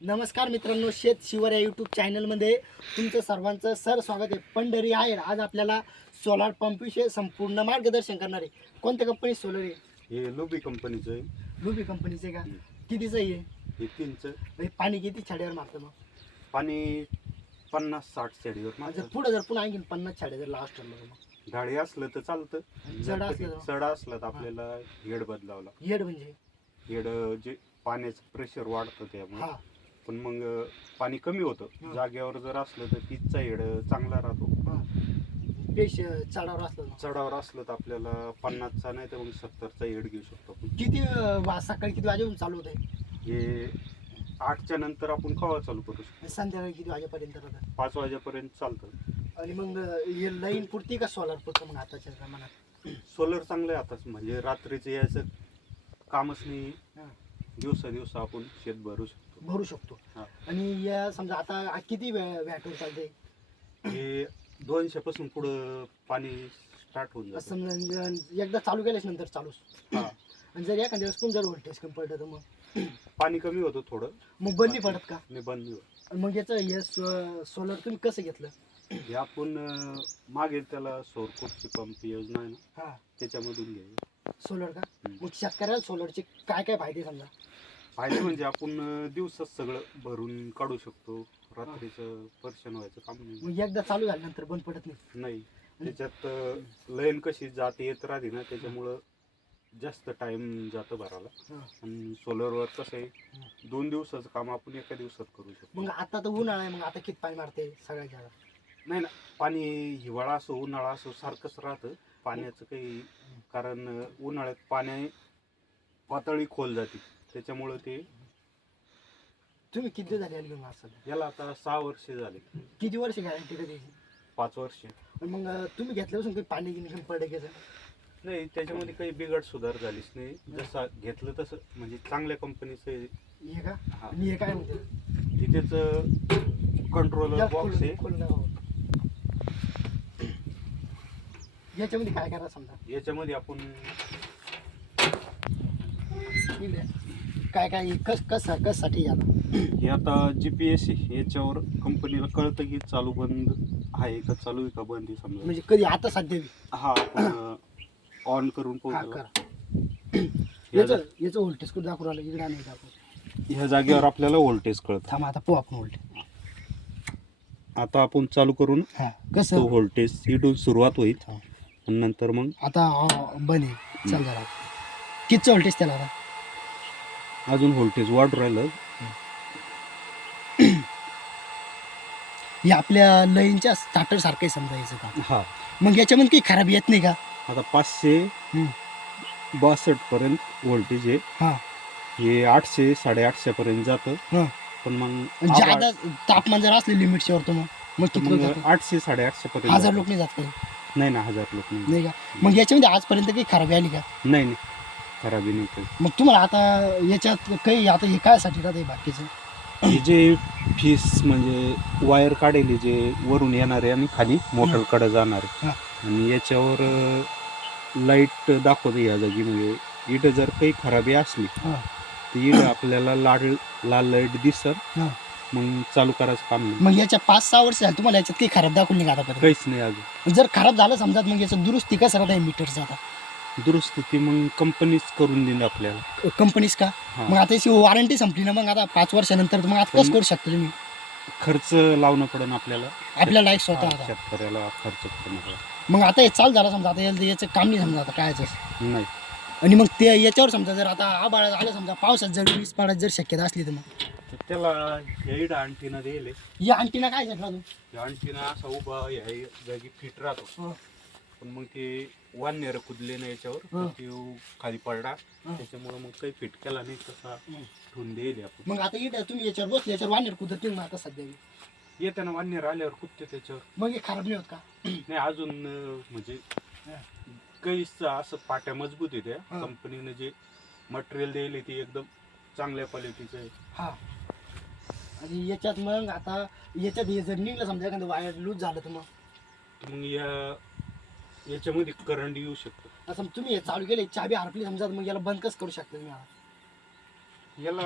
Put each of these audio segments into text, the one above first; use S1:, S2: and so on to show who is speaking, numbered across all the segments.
S1: नमस्कार मित्रांनो शेत शिवर या यूट्यूब चॅनलमध्ये तुमचं सर्वांचं सर स्वागत आहे. पंढरी आहे. आज आपल्याला सोलार पंपविषयी संपूर्ण मार्गदर्शन करणार आहे. कोणत्या कंपनी सोलर आहे?
S2: हे लुबी कंपनीचं आहे.
S1: लुबी कंपनीचे का?
S2: हम्म.
S1: कितीचं आहे
S2: हे? तीनचं.
S1: म्हणजे पाणी किती छाड्यावर मारतं मग?
S2: पाणी पन्नास साठ शेडीवर
S1: जर. पुढं जर पुन्हा आणखी पन्नास छाड्या जर लास्ट ठरलं मग.
S2: गाडी असलं तर चालतं.
S1: जड असलं तर?
S2: चढ असलं तर आपल्याला हेड बदलावला
S1: येड म्हणजे?
S2: हेड जे पाण्याचं प्रेशर वाढतं त्यामुळे.
S1: हा.
S2: पण मग पाणी कमी होतं. जागेवर जर असलं तर तीसचा हेड चांगला राहतो.
S1: पेश चढावर असलं ना
S2: चढावर असलं तर आपल्याला पन्नासचा नाही तर मग सत्तरचा हेड घेऊ शकतो आपण.
S1: किती अं, वा सकाळी किती वाजेपासून चालू होत आहे
S2: हे आठच्या नंतर आपण कवा चालू करू शकतो?
S1: संध्याकाळी किती वाजेपर्यंत राहतं
S2: पाच वाजेपर्यंत चालतं.
S1: आणि मग अं, हे लाईन पुरती का सोलार पुरतं मग आताच्या जमान्यात
S2: सोलर चांगलं आहे आताच. म्हणजे रात्रीचं यायचं. कामच नाही.
S1: हा.
S2: दिवसा दिवसा आपण शेत भरू शकतो.
S1: भरू शकतो.
S2: हा.
S1: आणि या समजा आता आ- किती व्या- व्याटवर चालते
S2: हे दोनशे पासून पुढं पाणी स्टार्ट होऊन जातं.
S1: समजा एकदा चालू केल्याच नंतर चालूच.
S2: हा.
S1: आणि जर एखाद्या वेळेस पण जर व्होल्टेज कमी पडलं तर मग?
S2: पाणी कमी होतं थोडं.
S1: मग बंद पडत का?
S2: नाही बंद होत.
S1: आणि मग याचं हे सोलर तुम्ही कसं घेतलं?
S2: हे आपण अं, मागे त्याला सौरकोटची पंप योजना आहे ना
S1: हा.
S2: त्याच्यामधून घ्यावी
S1: सोलर का?
S2: हम्म.
S1: मग शेतकऱ्याला सोलरचे काय काय फायदे समजा?
S2: फायदे म्हणजे आपण दिवसात सगळं भरून काढू शकतो. रात्रीचं पर्शन व्हायचं काम नाही.
S1: मग एकदा चालू झाल्यानंतर बंद पडत नाही.
S2: नाही. त्याच्यात लाईन कशी जात येत राहते ना त्याच्यामुळं जास्त टाइम जातं भराला
S1: हा.
S2: आणि सोलरवर कसं आहे दोन दिवसाचं काम आपण एका दिवसात करू शकतो.
S1: मग आता तर उन्हाळा आहे मग आता किती पाणी मारते सगळ्या जागा
S2: नाही ना पाणी हिवाळा असो उन्हाळा असो सारखंच राहतं. पाण्याचं काही कारण अं, उन्हाळ्यात पाणी पातळी खोल जाते. त्याच्यामुळं ते
S1: तुम्ही किती झाले घेऊन माणसाला
S2: याला आता सहा वर्षे झाले.
S1: किती वर्ष गॅरंटी का त्याची
S2: पाच वर्षे.
S1: मग अं, तुम्ही घेतल्यापासून काही पाणी गिनी पडलं की
S2: नाही त्याच्यामध्ये काही बिघड सुधार झालीच नाही. जसं घेतलं तसं म्हणजे चांगल्या कंपनीचं
S1: हे का?
S2: हा.
S1: आणि हे काय म्हणते?
S2: तिथेच कंट्रोलर बॉक्स
S1: खोलून-
S2: आहे.
S1: खोलून दाखवा. याच्यामध्ये काय करा समजा?
S2: याच्यामध्ये आपण.
S1: काय काय कस कस कशासाठी याला?
S2: हे आता जी पी एस याच्यावर कंपनीला कळतं की चालू बंद आहे का चालू आहे का बंद आहे समजा.
S1: म्हणजे कधी आता सध्या?
S2: हा ऑन करून
S1: हा करा.
S2: या
S1: याचं याचं व्होल्टेज कुठं दाखवून राहिलं? इकडे नाही दाखवून
S2: ह्या जागेवर आपल्याला व्होल्टेज कळतं.
S1: थांब आता पोहा आपण व्होल्टेज
S2: आता आपण चालू करून
S1: हा
S2: तो
S1: कसं
S2: व्होल्टेज इथून सुरुवात होईल.
S1: हा.
S2: आणि नंतर मग
S1: आता अं, बने चल जरा. किती व्होल्टेज त्याला आता?
S2: अजून व्होल्टेज वाढू राहिलं.
S1: हे आपल्या लाईनच्या स्टार्टर सारखं समजायचं का
S2: हा.
S1: मग याच्यामध्ये काही खराब येत नाही का?
S2: आता पाचशे. बासष्ट पर्यंत व्होल्टेज आहे.
S1: हा.
S2: हे आठशे साडेआठशे पर्यंत जातं.
S1: हा.
S2: पण मग
S1: ज्यादा तापमान जर असले लिमिटच्या वर तर मग? मग किती
S2: मग? आठशे साडेआठशे पर्यंत
S1: हजार
S2: जातं.
S1: लोक नाही जात
S2: नाही ना हजार लोक नाही
S1: नाही का? मग याच्यामध्ये आजपर्यंत काही खराबी आली का?
S2: नाही नाही. खराबी नाही काही.
S1: मग तुम्हाला आता याच्यात काही आता हे कायसाठी राहते बाकीचं?
S2: हे जे फीस म्हणजे वायर काढेली जे वरून येणारे आणि खाली मोटरकडे जाणारे.
S1: हा.
S2: आणि याच्यावर लाइट दाखवते या जागी. म्हणजे इथं जर काही खराबी असली
S1: हा.
S2: तर इथं आपल्याला लाल लाल लाइट दिसत
S1: हा.
S2: मग चालू करायचं काम नाही.
S1: मग याच्या पाच सहा वर्ष झाले तुम्हाला याच्यात काही खराब दाखवली नाही का आतापर्यंत?
S2: काहीच नाही अजून.
S1: जर खराब झालं समजा मग याचं दुरुस्ती कसं राहत आहे मीटरचं आता?
S2: दुरुस्ती ती मग कंपनीच करून दिली आपल्याला.
S1: कंपनीच का?
S2: हा.
S1: मग आता याची वॉरंटी संपली ना मग आता पाच वर्षानंतर मग आता कसं करू शकता तुम्ही?
S2: खर्च लावणं पडेल आपल्याला.
S1: आपल्याला एक स्वतः
S2: हा,
S1: आता.
S2: शेतकऱ्याला खर्च.
S1: मग आता हे चालू झालं समजा आता याचं याचं काम नाही समजा आता कायचं.
S2: नाही.
S1: आणि मग ते याच्यावर समजा जर आता आबाळ आलं समजा पावसात जर वीज पडायची जर शक्यता असली तर मग?
S2: तर त्याला हेड दिले
S1: या आणखीन काय झालं अजून?
S2: असा उभा जागी फिट राहतो.
S1: हो.
S2: पण मग ते वाननेर कुदले ना याच्यावर. तर ते खाली पडला. त्याच्यामुळे मग काही फिट केला नाही तसा. ठेवून देईल आपण
S1: मग आता इथं तुम्ही याच्यावर बसले याच्यावर वानेर कुदत मग आता सध्या.
S2: येताना वाननेर आल्यावर कुदते त्याच्यावर
S1: मग हे खराब नाही होत का
S2: नाही अजून अं, म्हणजे. काही स- असं पाट्या मजबूत आहे त्या
S1: हा.
S2: कंपनीने जे मटेरियल दिले ते एकदम चांगल्या क्वालिटीचं आहे
S1: हा आणि याच्यात मग आता याच्यात हे जर निघलं समजा एखादं वायर लूज झालं तर मग
S2: मग या याच्यामध्ये करंट येऊ शकतो.
S1: आता तुम्ही हे चालू केले चाबी हरपली समजा मग याला बंद कसं करू शकता तुम्ही आता?
S2: याला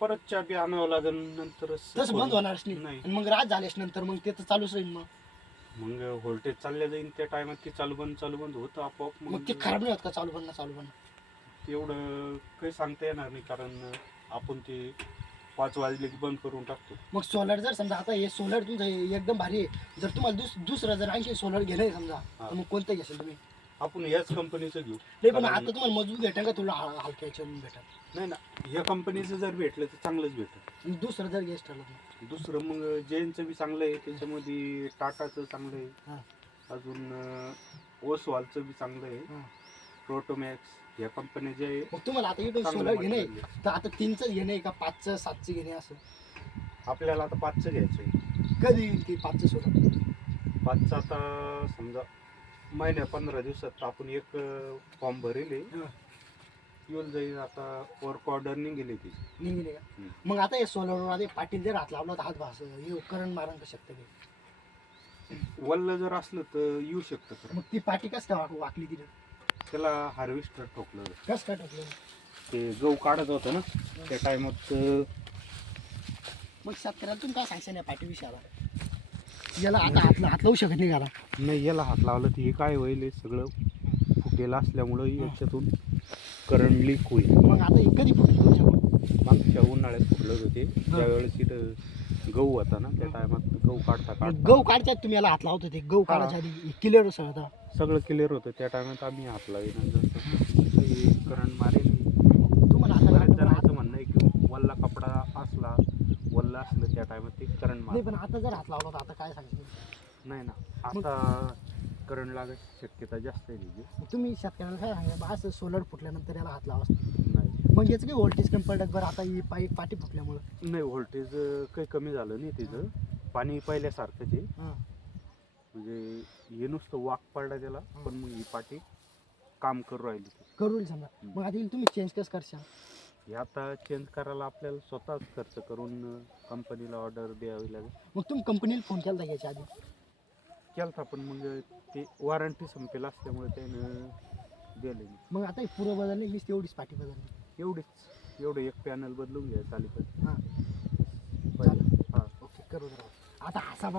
S2: परत चाबी आणावं लागेल नंतर
S1: तसं बंद होणारच नाही.
S2: नाही.
S1: आणि मग रात झाल्यास नंतर मग ते तर चालूच राहील मग.
S2: मग व्होल्टेज चालल्या जाईल त्या टायमात ती चालू बंद चालू बंद होतं आपोआप.
S1: मग ते खराब नाही होत का चालू बंद चालू बंद?
S2: एवढं काही सांगता येणार नाही कारण आपण ते पाच वाजले की बंद करून टाकतो.
S1: मग सोलर जर समजा आता हे सोलर तुमचं हे एकदम भारी आहे. जर तुम्हाला दुस दुसरं जर ऐंशी सोलर घेणं समजा
S2: हा.
S1: तर मग कोणतं घेशील तुम्ही?
S2: आपण याच कंपनीचं घेऊ.
S1: नाही पण आता तुम्हाला मजबूत भेटेल का तुला हल- हलक्या याच्यावरून भेटेल
S2: नाही ना या कंपनीचं जर भेटलं तर चांगलंच भेटल
S1: दुसरं जर घ्यायचं ठरलं तर.
S2: दुसरं मग जैनचं बी चांगलं आहे त्याच्यामध्ये टाटाचं चांगलं
S1: हा.
S2: आहे अजून अं, ओसवालचं बी चांगलं आहे.
S1: हा.
S2: प्रोटोमॅक्स या कंपन्या जे
S1: मग तुम्हाला आता इथून
S2: चांगलं
S1: सोलर घेणे
S2: material आहे.
S1: तर आता तीनचं घेणे का पाचचं सातचं घेणे असं?
S2: आपल्याला आता पाचचं घ्यायचं आहे.
S1: कधी येईल ते पाचचं सोलर?
S2: पाचचं आता समजा महिन्या पंधरा दिवसात आपण एक फॉर्म भरेल. आहे. येऊन जाईल आता वर्क ऑर्डर निघेली ती.
S1: निघणे का?
S2: हम्म.
S1: मग आता हे सोलरवर आता हे पाटील जर हात लावला तर हात भास हे करंट मारण का शकतं ते
S2: वल्ल जर असलं तर येऊ शकतं. खरं
S1: मग ती पाटी कस काय वाक- वाकली तिथे?
S2: त्याला हार्वेस्टर ठोकलं
S1: कस काय टाकलं
S2: ते गहू काढत होतं ना त्या टायमात
S1: मग शेतकऱ्याला तुम्ही काय सांगता या पाठी विषयाला याला आता हात हात लावू शकत नाही घरा
S2: नाही याला हात लावला हे काय होईल हे सगळं फुटेलं असल्यामुळं याच्यातून करंट लीक होईल.
S1: मग आता हे कधी फुटलं
S2: मागच्या उन्हाळ्यात फुटलं होते त्यावेळेस इथं गहू होता ना त्या टायमात गहू काढता काढता.
S1: गहू काढतात तुम्ही याला हात लावत होते गहू काढायच्या आधी क्लिअर सर आता.
S2: सगळं क्लिअर होतं. त्या टायमात आम्ही हात लावेन करंट बऱ्याच
S1: आता
S2: जणांचं म्हणणं आहे की वल्ला कपडा असला वल्ला असलं त्या टायमात ते करंट मार
S1: नाही पण आता जर हात लावला तर आता काय सांगतो
S2: नाही ना. आता करंट लागायची शक्यता जास्त आहे तिची.
S1: तुम्ही शेतकऱ्याला काय सांगा बा असं सोलर फुटल्यानंतर याला हात लावा
S2: नाही.
S1: मग याचं काही व्होल्टेज कमी पडत? बरं आता ही पाई पाठी फुटल्यामुळं.
S2: नाही व्होल्टेज काही कमी झालं नाही तिचं. पाणी पहिल्यासारखंच आहे
S1: हां.
S2: म्हणजे हे नुसतं वाक पडला त्याला पण मग ही पाठी काम करू राहिली ती.
S1: करू समजा मग आता तुम्ही चेंज कसं करशाल?
S2: हे आता चेंज करायला आपल्याला स्वतःच खर्च करून कंपनीला ऑर्डर द्यावी लागेल.
S1: मग तुम्ही कंपनीला फोन केला होता याच्या आधी?
S2: केलता पण मग ते वॉरंटी संपेल असल्यामुळे त्यानं दिले नाही.
S1: मग आता ही पुरं बदलली मीच तेवढीच पाठी बदलली.
S2: एवढीच. एवढं एक पॅनल बदलून घ्या चालेल
S1: हां.
S2: हां.
S1: ओके करू जरा. आता असा